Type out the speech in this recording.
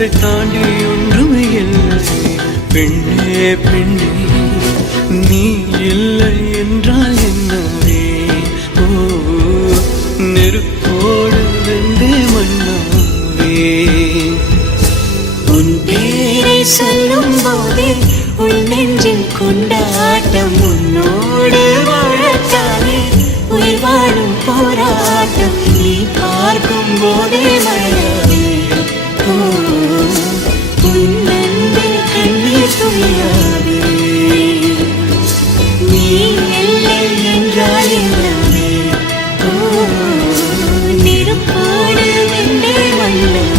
அதை தாண்டி ஒன்றுமே இல்லை. பெண்ணே பெண்ணே நீ இல்லை என்றால் என்னவே? ஓ நெருப்போடு வெந்தே மண்ணாவே. உன் பேரை சொல்லும் போதே உள் நெஞ்சில் கொண்டாட்டம். உன்னோடு வாழத்தானே உயிர் வாழும் போராட்டம். நீ பார்க்கும் போதே